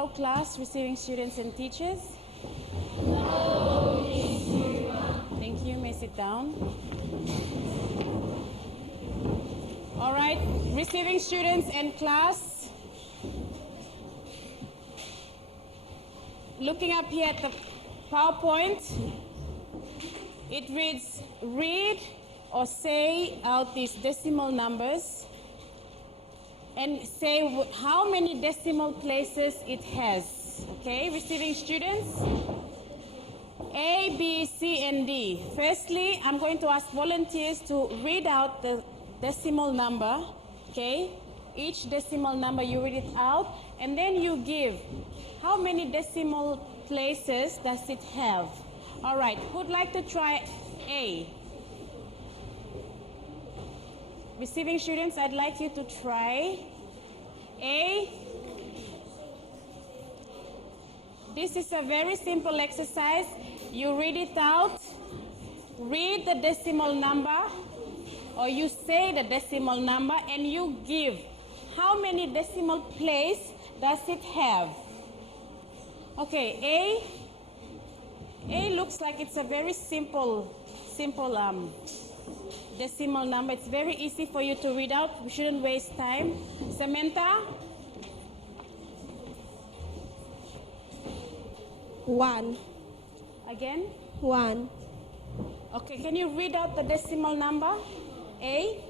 Hello class, receiving students and teachers. Thank you, you may sit down. All right, receiving students and class. Looking up here at the PowerPoint, it reads, read or say out these decimal numbers and say how many decimal places it has. Okay, receiving students? A, B, C, and D. Firstly, I'm going to ask volunteers to read out the decimal number. Okay, each decimal number you read it out, and then you give how many decimal places does it have. All right, who'd like to try A? Receiving students, I'd like you to try A. This is a very simple exercise. You read it out, read the decimal number, or you say the decimal number, and you give how many decimal places does it have. Okay, A looks like it's a very simple decimal number. It's very easy for you to read out. We shouldn't waste time. Samantha? 1. Again? 1. Okay, can you read out the decimal number? A?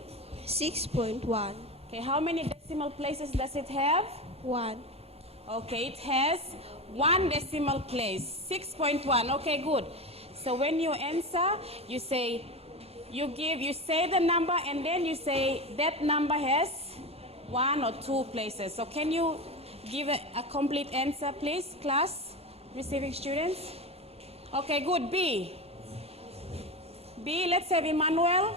6.1. Okay, how many decimal places does it have? 1. Okay, it has 1 decimal place, 6.1. Okay, good. So when you answer, you say the number, and then you say that number has 1 or 2 places. So can you give a complete answer, please, class, receiving students? Okay, good. B, let's have Emmanuel.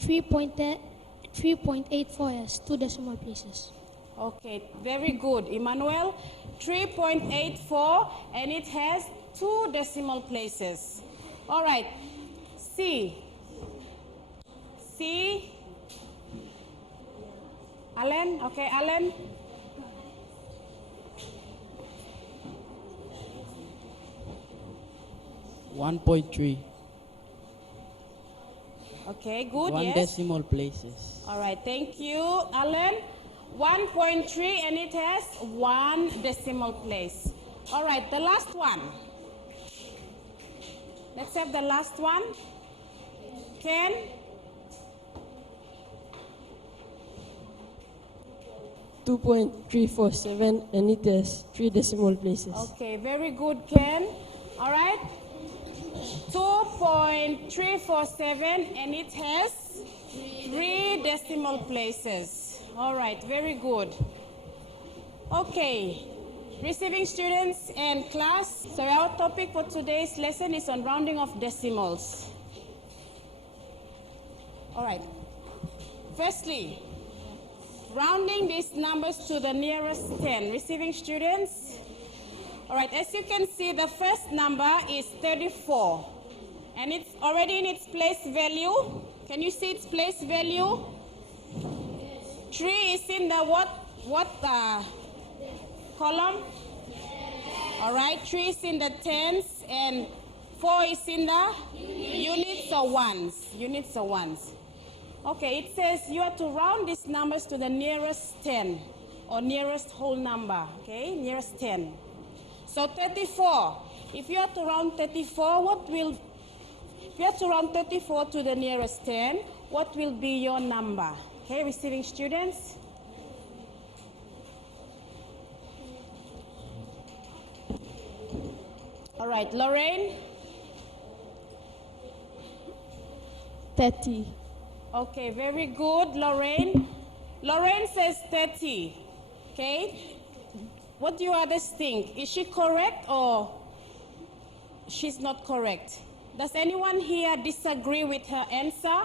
3.84 has 2 decimal places. Okay, very good. Emmanuel, 3.84, and it has 2 decimal places. All right, C. Alan, okay, Alan. 1.3. Okay, good, 1 yes. decimal places. All right, thank you, Alan. 1.3, and it has 1 decimal place. All right, the last one. Let's have the last one. Ken? 2.347, and it has 3 decimal places. Okay, very good, Ken. All right. 2.347, and it has 3 decimal places. All right, very good. Okay, receiving students and class. So our topic for today's lesson is on rounding of decimals. All right. Firstly, rounding these numbers to the nearest 10. Receiving students. All right, as you can see, the first number is 34, and it's already in its place value. Can you see its place value? 3 is in the what column? All right, 3 is in the tens, and 4 is in the units or ones. Units or ones. Okay, it says you have to round these numbers to the nearest 10, or nearest whole number. Okay, nearest 10. So 34, if you have to round 34, if you have to round 34 to the nearest 10, what will be your number? Okay, receiving students? All right, Lorraine? 30. Okay, very good, Lorraine. Lorraine says 30. Okay. What do you others think? Is she correct or she's not correct? Does anyone here disagree with her answer?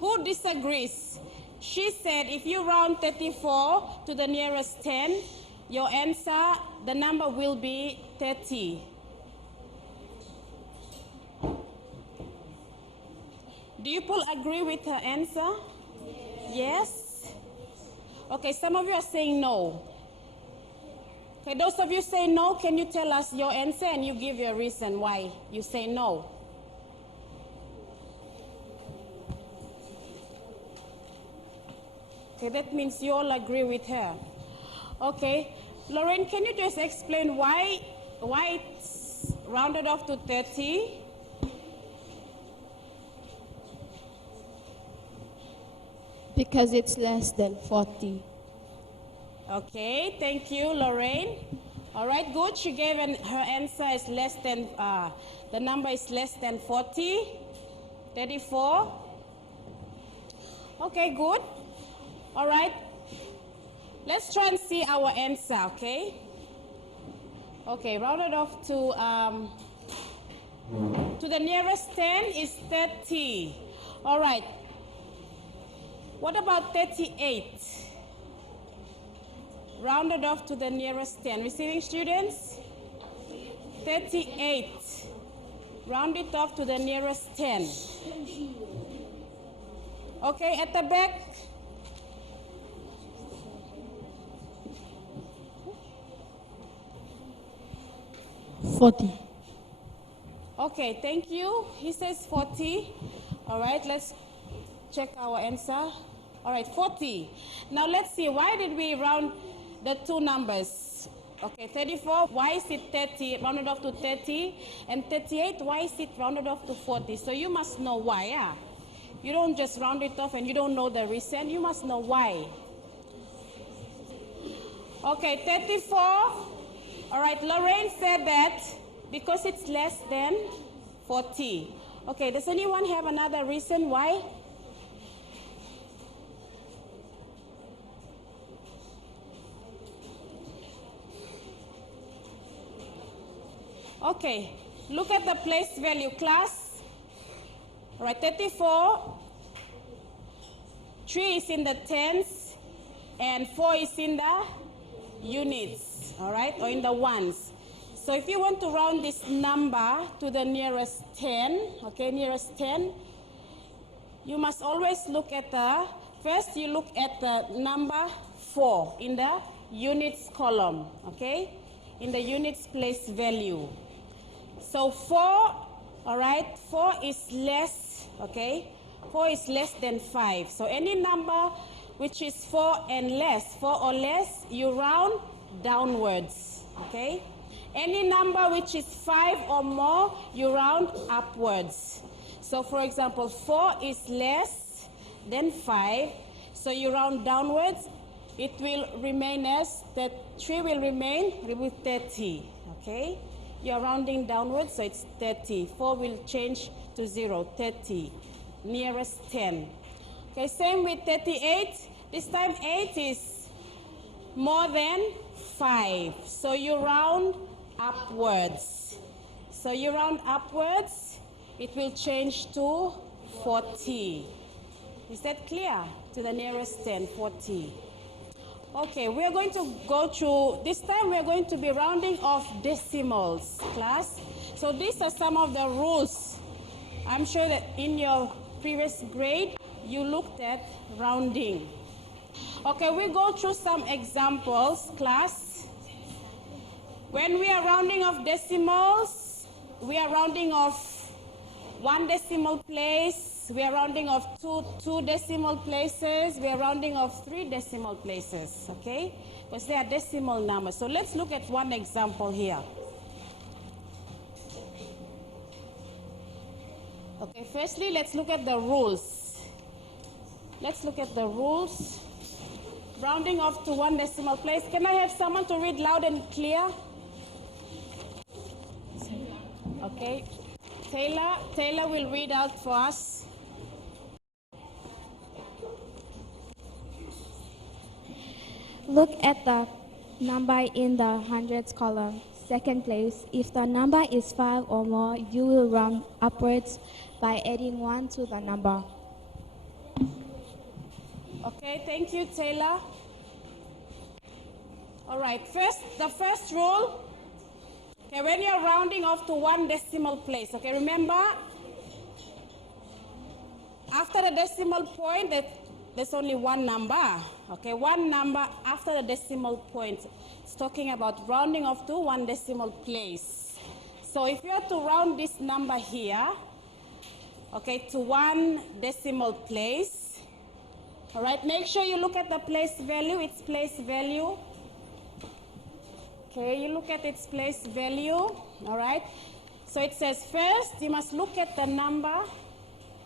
Who disagrees? She said if you round 34 to the nearest 10, your answer, the number will be 30. Do you people agree with her answer? Yes? Okay, some of you are saying no. Okay, those of you say no, can you tell us your answer and you give your reason why you say no? Okay, that means you all agree with her. Okay, Lorraine, can you just explain why it's rounded off to 30? Because it's less than 40. Okay, thank you, Lorraine. All right, good. She gave her answer is less than, the number is less than 40, 34. Okay, good. All right, let's try and see our answer, okay? Okay, rounded off to the nearest 10 is 30. All right, what about 38? Rounded off to the nearest 10. Receiving students? 38. Round it off to the nearest 10. Okay, at the back. Okay, thank you. He says 40. All right, let's check our answer. All right, 40. Now let's see, why did we round the two numbers? Okay, 34, why is it 30, rounded off to 30? And 38, why is it rounded off to 40? So you must know why, yeah? You don't just round it off and you don't know the reason. You must know why. Okay, 34. All right, Lorraine said that because it's less than 40. Okay, does anyone have another reason why? Okay, look at the place value, class. All right, 34. 3 is in the tens, and 4 is in the units, all right, or in the ones. So if you want to round this number to the nearest 10, okay, nearest 10, you must always look at first you look at the number 4 in the units column, okay, in the units place value. So 4, all right, 4 is less, okay, 4 is less than 5. So any number which is 4 and less, 4 or less, you round downwards, okay? Any number which is 5 or more, you round upwards. So for example, 4 is less than 5, so you round downwards. It will remain as, that 3 will remain with 30, okay? You're rounding downwards, so it's 30. 4 will change to 0, 30, nearest 10. Okay, same with 38. This time 8 is more than 5, so you round upwards. So you round upwards, it will change to 40. Is that clear? To the nearest 10, 40. Okay, we are going to go through, this time we are going to be rounding off decimals, class. So these are some of the rules. I'm sure that in your previous grade, you looked at rounding. Okay, we go through some examples, class. When we are rounding off decimals, we are rounding off 1 decimal place, we are rounding off two decimal places, we are rounding off 3 decimal places, okay? Because they are decimal numbers. So let's look at one example here. Okay, firstly, let's look at the rules. Let's look at the rules. Rounding off to 1 decimal place. Can I have someone to read loud and clear? Okay. Taylor will read out for us. Look at the number in the hundreds column. Second place, if the number is 5 or more, you will round upwards by adding 1 to the number. Okay, thank you, Taylor. All right, the first rule, okay, when you're rounding off to 1 decimal place, okay, remember, After the decimal point, there's only one number. Okay, one number after the decimal point. It's talking about rounding off to one decimal place. So if you are to round this number here, okay, to one decimal place, all right, make sure you look at the place value, its place value. Okay, you look at its place value, all right. So it says first, you must look at the number.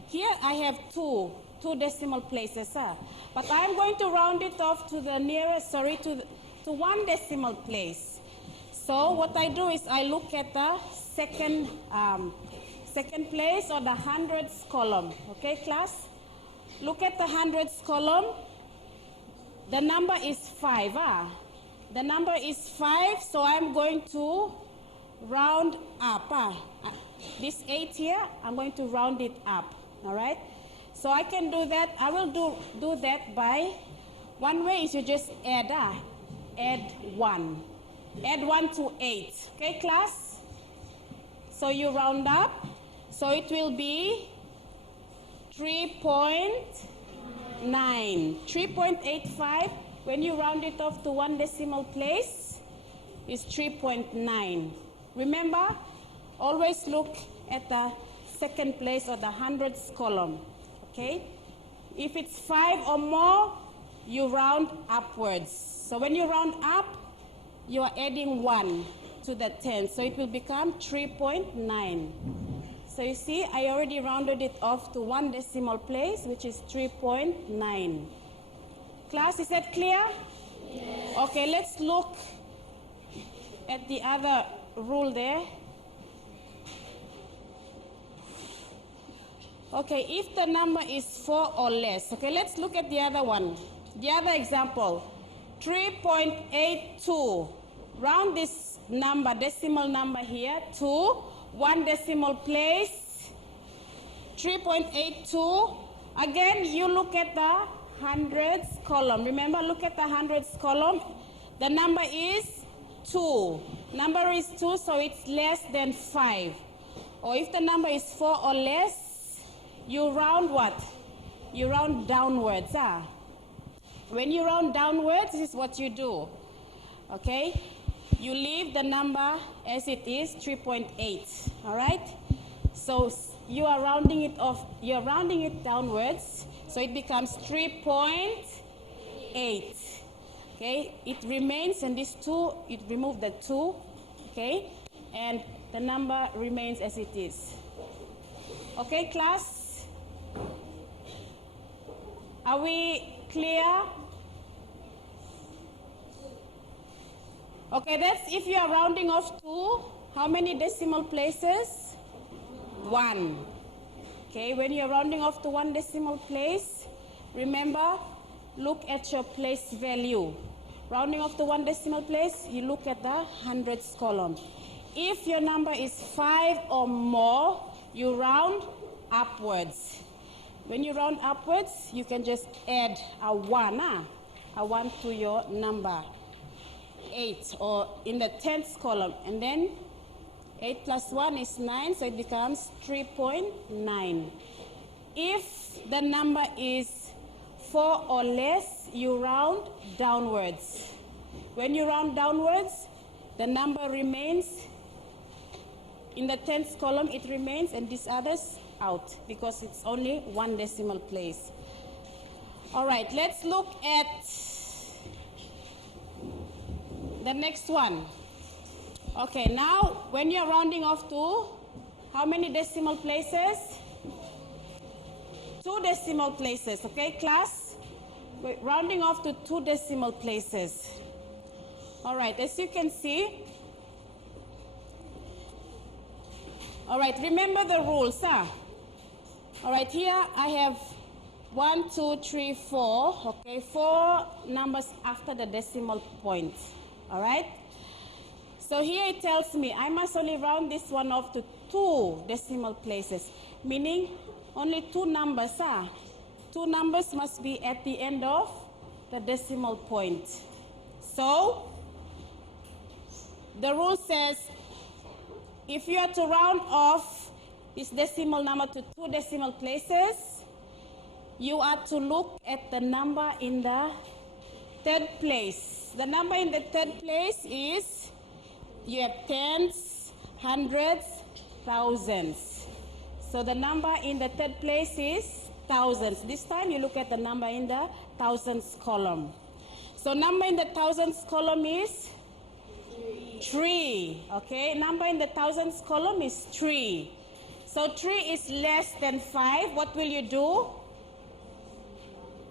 Here I have two decimal places, but I'm going to round it off to the nearest, to one decimal place. So what I do is I look at the second place or the hundreds column. Okay, class? Look at the hundreds column. The number is 5. The number is 5, so I'm going to round up. This 8 here, I'm going to round it up. All right? So I can do that. I will do that by, one way is you just add 1. Add 1 to 8. Okay, class? So you round up. So it will be 3.9. 3.85, when you round it off to one decimal place, is 3.9. Remember, always look at the second place or the hundreds column. Okay? If it's 5 or more, you round upwards. So when you round up, you are adding 1 to the 10. So it will become 3.9. So you see, I already rounded it off to one decimal place, which is 3.9. Class, is that clear? Yes. Okay, let's look at the other rule there. Okay, if the number is 4 or less, okay, let's look at the other one. The other example, 3.82. Round this number, decimal number here, to one decimal place, 3.82. Again, you look at the hundreds column. Remember, look at the hundreds column. The number is 2. Number is 2, so it's less than 5. Or if the number is 4 or less, you round what? You round downwards. When you round downwards, this is what you do. Okay? You leave the number as it is, 3.8. All right? So you are rounding it off. You're rounding it downwards, so it becomes 3.8. Okay? It remains, and this 2, it remove the 2. Okay? And the number remains as it is. Okay, class? Are we clear? Okay, that's if you are rounding off to how many decimal places? 1. Okay, when you're rounding off to one decimal place, remember, look at your place value. Rounding off to one decimal place, you look at the hundreds column. If your number is 5 or more, you round upwards. When you round upwards, you can just add a 1 to your number. 8, or in the 10th column, and then 8 plus 1 is 9, so it becomes 3.9. If the number is 4 or less, you round downwards. When you round downwards, the number remains in the 10th column, it remains, and these others out, because it's only one decimal place. All right, let's look at the next one. Okay, now when you're rounding off to how many decimal places? 2 decimal places, okay, class? We're rounding off to 2 decimal places. All right, as you can see. All right, remember the rules, All right, here I have 1, 2, 3, 4, okay, 4 numbers after the decimal point. All right? So here it tells me I must only round this one off to 2 decimal places, meaning only 2 numbers. 2 numbers must be at the end of the decimal point. So the rule says if you are to round off this decimal number to 2 decimal places, you are to look at the number in the third place. The number in the third place is, you have tens, hundreds, thousands. So the number in the third place is thousands. This time you look at the number in the thousands column. So number in the thousands column is 3. Okay, number in the thousands column is 3. So 3 is less than 5. What will you do?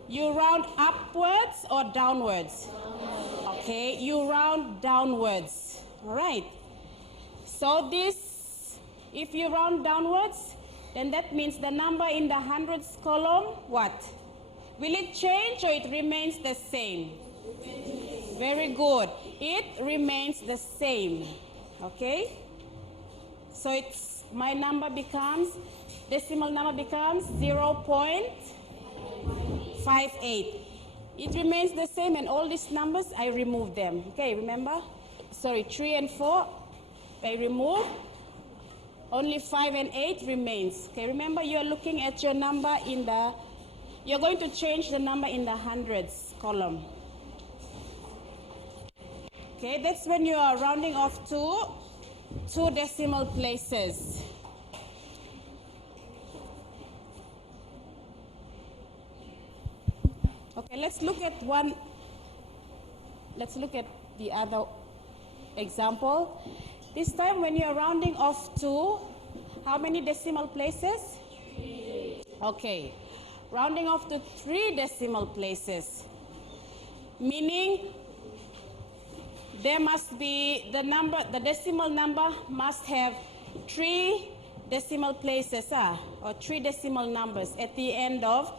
You round upwards or downwards? Okay, you round downwards. All right. So this, if you round downwards, then that means the number in the hundreds column, what? Will it change or it remains the same? Very good. It remains the same. Okay? So it's, my number becomes, decimal number becomes 0.58. It remains the same, and all these numbers, I remove them. Okay, remember? Sorry, 3 and 4, I remove. Only 5 and 8 remains. Okay, remember, you're looking at your number in the, you're going to change the number in the hundreds column. Okay, that's when you are rounding off to 2 decimal places. Okay, let's look at the other example. This time when you're rounding off to how many decimal places? 3. Okay, rounding off to 3 decimal places. Meaning there must be the number, the decimal number must have 3 decimal places, or 3 decimal numbers at the end of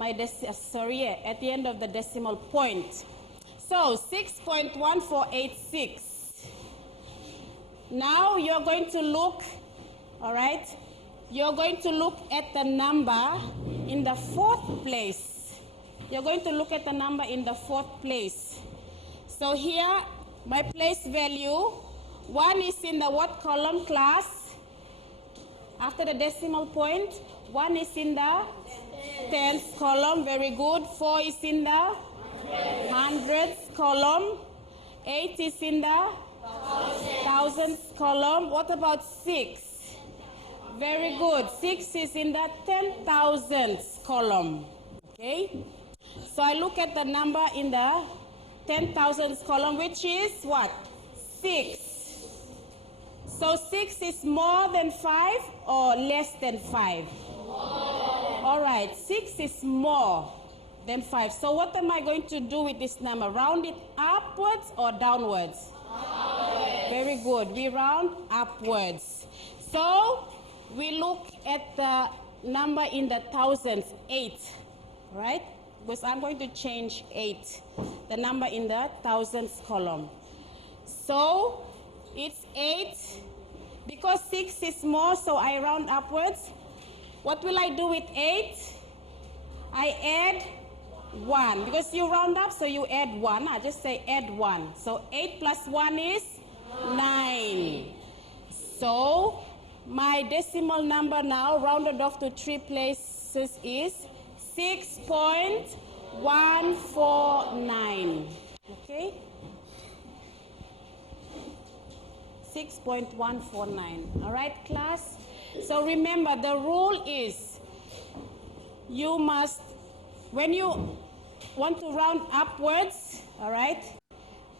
at the end of the decimal point. So 6.1486. Now you're going to look, all right, you're going to look at the number in the 4th place. You're going to look at the number in the 4th place. So here, my place value, 1 is in the what column, class? After the decimal point, 1 is in the tens column, very good. 4 is in the hundreds column. 8 is in the thousands column. What about 6? Very good. 6 is in the 10,000s column. Okay? So I look at the number in the 10,000s column, which is what? 6. So 6 is more than 5 or less than 5? All right, 6 is more than 5. So what am I going to do with this number? Round it upwards or downwards? Upwards. Very good. We round upwards. So we look at the number in the thousands, 8, right? Because I'm going to change 8, the number in the thousands column. So it's 8. Because 6 is more, so I round upwards. What will I do with 8? I add 1. Because you round up, so you add 1. I just say add 1. So 8 plus 1 is 9. So my decimal number now, rounded off to 3 places, is 6.149. Okay? 6.149. All right, class? So remember, the rule is you must, when you want to round upwards, all right,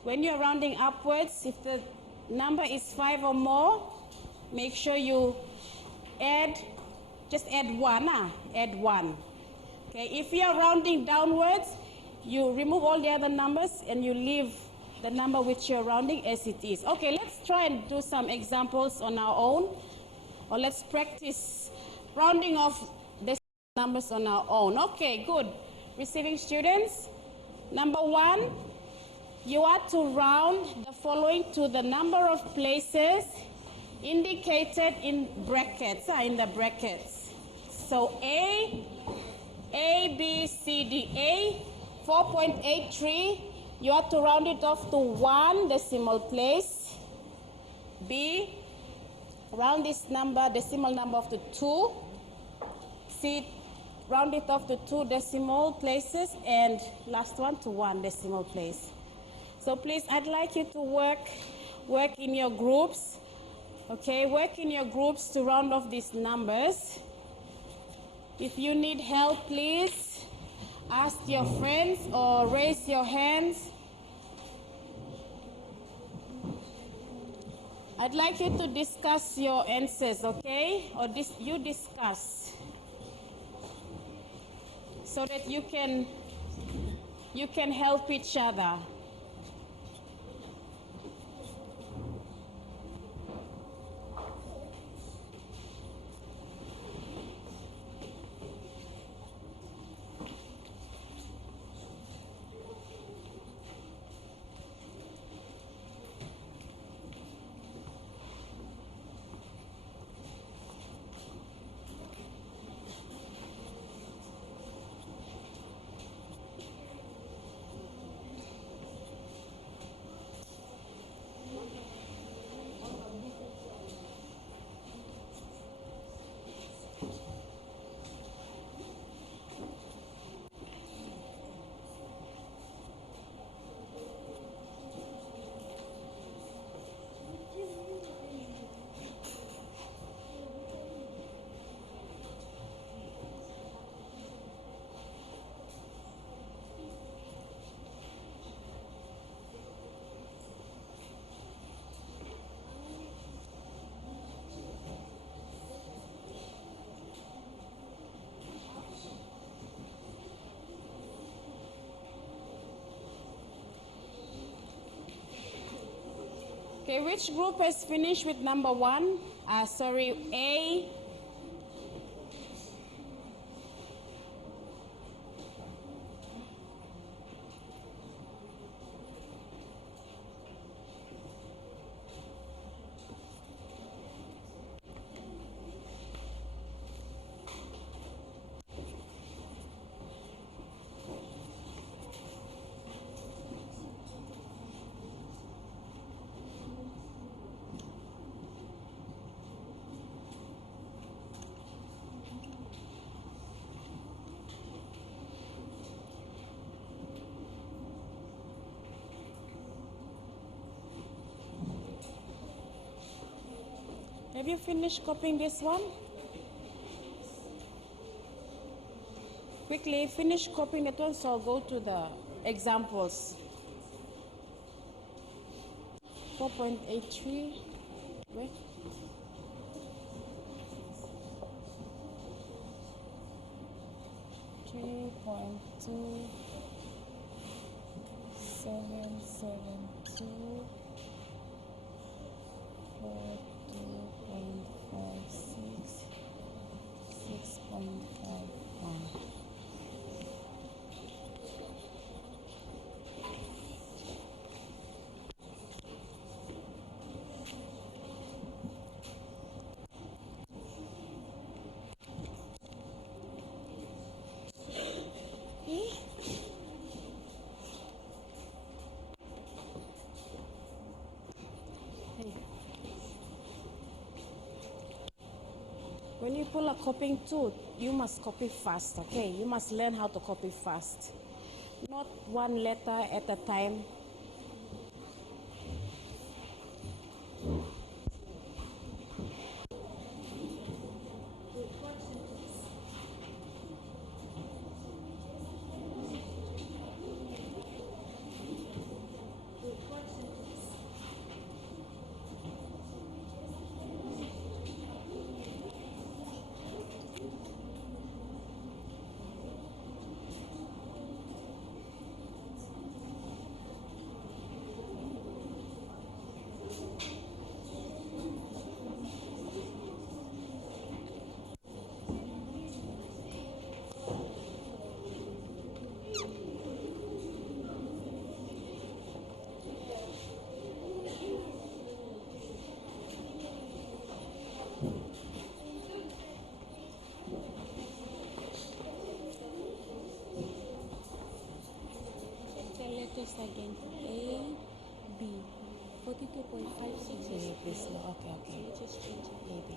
when you're rounding upwards, if the number is 5 or more, make sure you add, just add 1, add 1. Okay, if you are rounding downwards, you remove all the other numbers and you leave the number which you're rounding as it is. Okay, let's try and do some examples on our own, or let's practice rounding off the numbers on our own. Okay, good. Receiving students, number 1, you are to round the following to the number of places indicated in brackets, in the brackets. So A, B, C, D. A, 4.83, you have to round it off to 1 decimal place. B, round this number, decimal number off to 2. C, round it off to 2 decimal places, and last one to 1 decimal place. So please, I'd like you to work in your groups, okay? Work in your groups to round off these numbers. If you need help, please ask your friends or raise your hands. I'd like you to discuss your answers, okay? Or you discuss so that you can help each other. Okay, which group has finished with number 1? A. Have you finished copying this one? Quickly, finish copying that one, so I'll go to the examples. 4.83. Wait. .2 772 42.56 6.51. When you pull a copying tool, you must copy fast, okay? You must learn how to copy fast. Not one letter at a time. Letters again. A, B. 42.56. Okay. Just change it. A, B.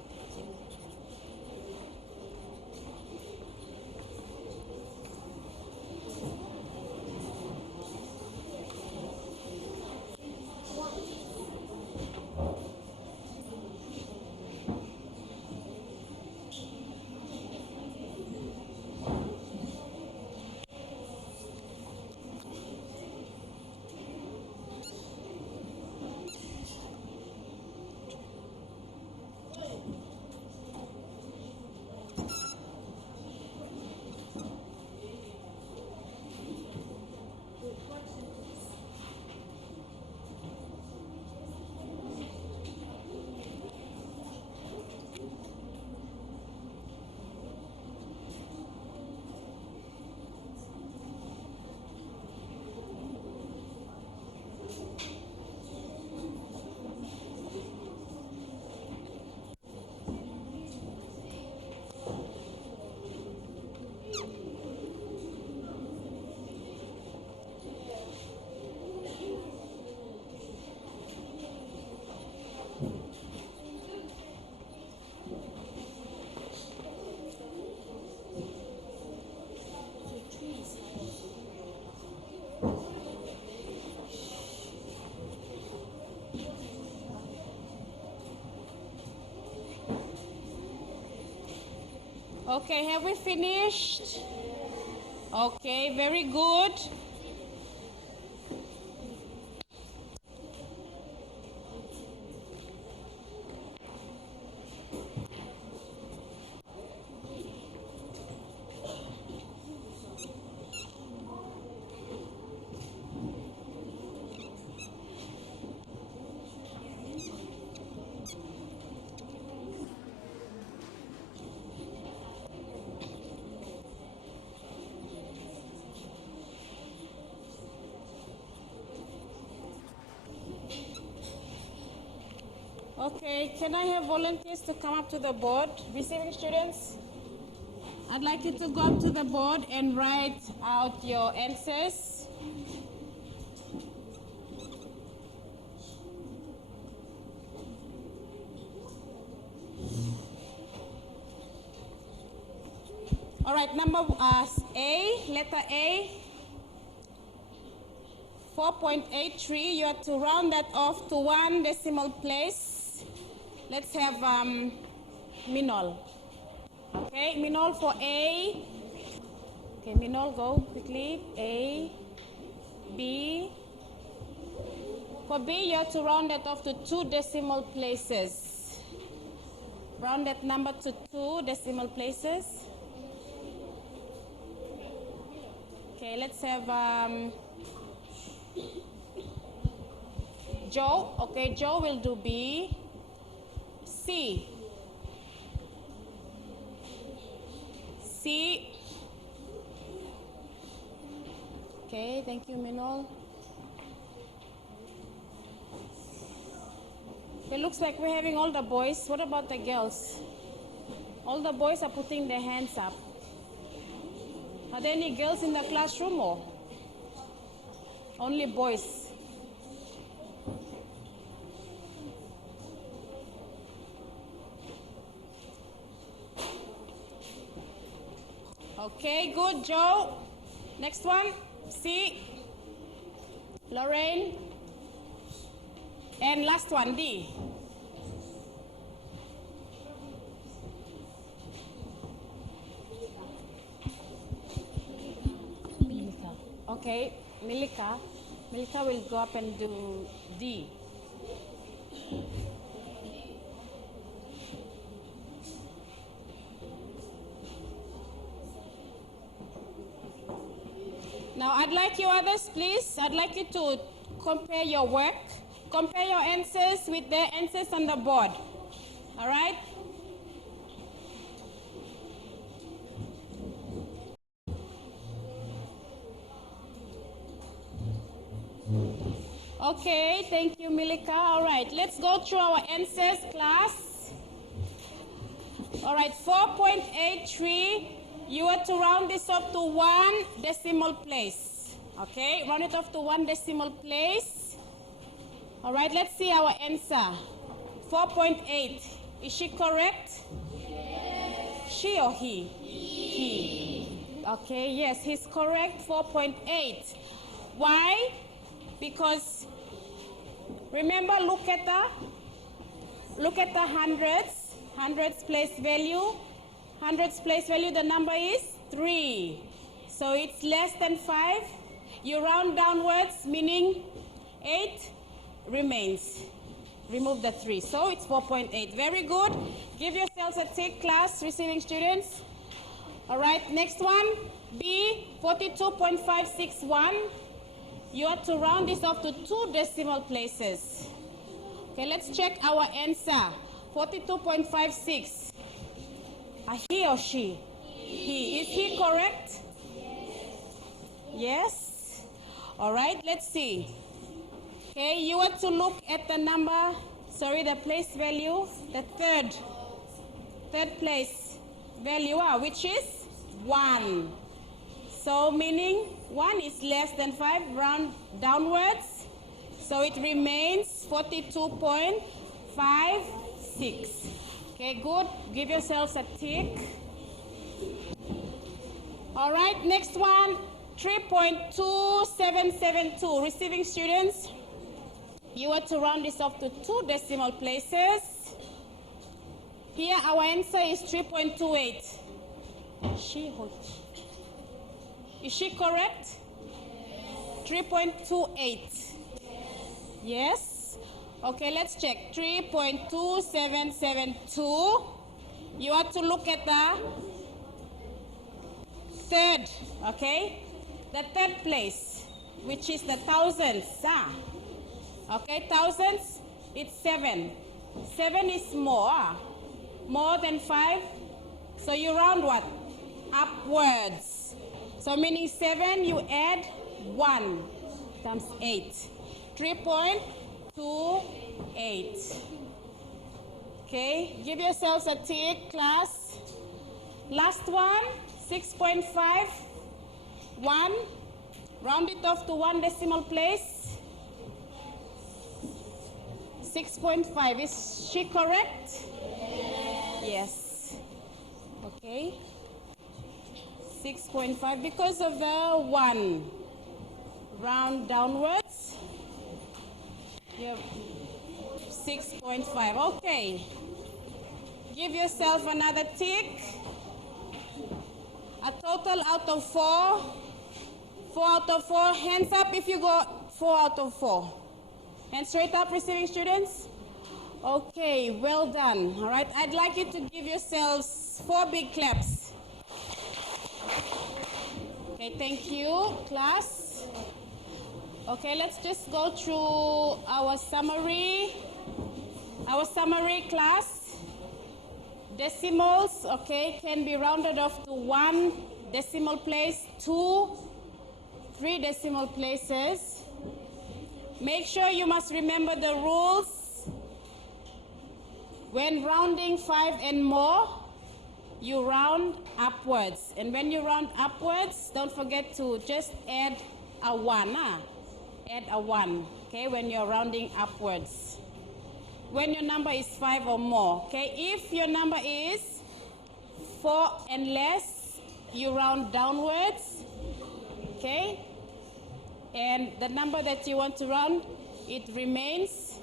Okay, have we finished? Okay, very good. Okay, can I have volunteers to come up to the board? Receiving students? I'd like you to go up to the board and write out your answers. All right, number A, letter A, 4.83. You have to round that off to one decimal place. Let's have Minol. Okay, Minol for A. Okay, Minol, go quickly. A, B. For B, you have to round that off to 2 decimal places. Round that number to 2 decimal places. Okay, let's have Joe. Okay, Joe will do B. C. C. Okay, thank you, Minol. It looks like we're having all the boys. What about the girls? All the boys are putting their hands up. Are there any girls in the classroom or only boys? Okay, good, Joe. Next one, C. Lorraine. And last one, D. Okay, Milika. Milika will go up and do D. Now, I'd like you others, please, I'd like you to compare your work. Compare your answers with their answers on the board. All right? Okay, thank you, Milika. All right, let's go through our answers, class. All right, 4.83. You are to round this up to 1 decimal place. Okay, round it off to 1 decimal place. All right, let's see our answer. 4.8. Is she correct? Yes. She or he? He. Okay, yes, he's correct. 4.8. Why? Because remember, look at the hundreds place value. Hundreds place value, the number is 3. So it's less than 5. You round downwards, meaning 8 remains. Remove the 3. So it's 4.8. Very good. Give yourselves a tick, class, receiving students. All right, next one. B, 42.561. You have to round this off to 2 decimal places. Okay, let's check our answer. 42.56. He or she? He. Is he correct? Yes. All right, let's see. Okay, you want to look at the number, the place value, the third place value, which is 1. So meaning 1 is less than 5, round downwards. So it remains 42.56. Okay, good. Give yourselves a tick. All right, next one, 3.2772. Receiving students, you want to round this off to 2 decimal places. Here our answer is 3.28. She. Is she correct? 3.28. Yes? Okay, let's check. 3.2772. You have to look at the third, okay? The third place, which is the thousands. Okay, thousands, it's 7. 7 is more than 5. So you round what? Upwards. So meaning 7, you add 1 times 8. 3.28. Okay, give yourselves a tick, class. Last one, 6.5. 1. Round it off to 1 decimal place. 6.5. Is she correct? Yes. Okay. 6.5 because of the 1. Round downwards. You have 6.5. Okay. Give yourself another tick. A total out of 4. 4 out of 4. Hands up if you got 4 out of 4. And straight up, receiving students. Okay, well done. All right, I'd like you to give yourselves 4 big claps. Okay, thank you, class. Okay, let's just go through our summary. Our summary, class. Decimals, okay, can be rounded off to 1 decimal place, 2, 3 decimal places. Make sure you must remember the rules. When rounding 5 and more, you round upwards. And when you round upwards, don't forget to just add a 1. Add a 1, okay, when you're rounding upwards. When your number is 5 or more, okay? If your number is 4 and less, you round downwards, okay? And the number that you want to round, it remains,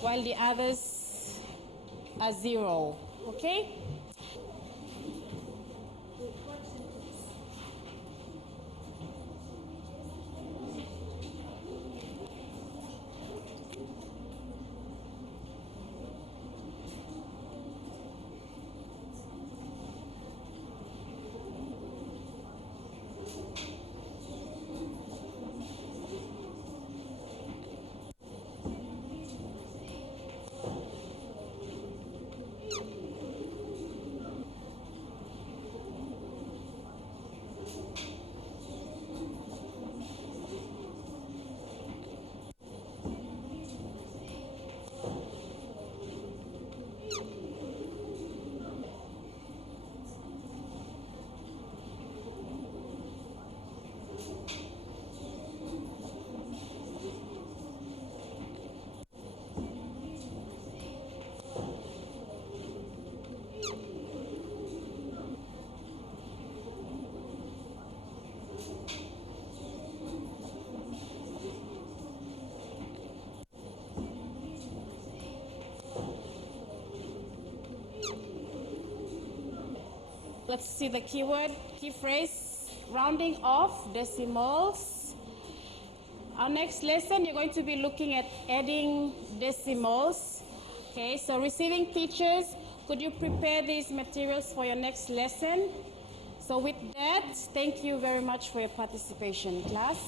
while the others are 0, okay? Let's see the keyword, key phrase, rounding off decimals. Our next lesson, you're going to be looking at adding decimals. Okay, so receiving teachers, could you prepare these materials for your next lesson? So with that, thank you very much for your participation, class.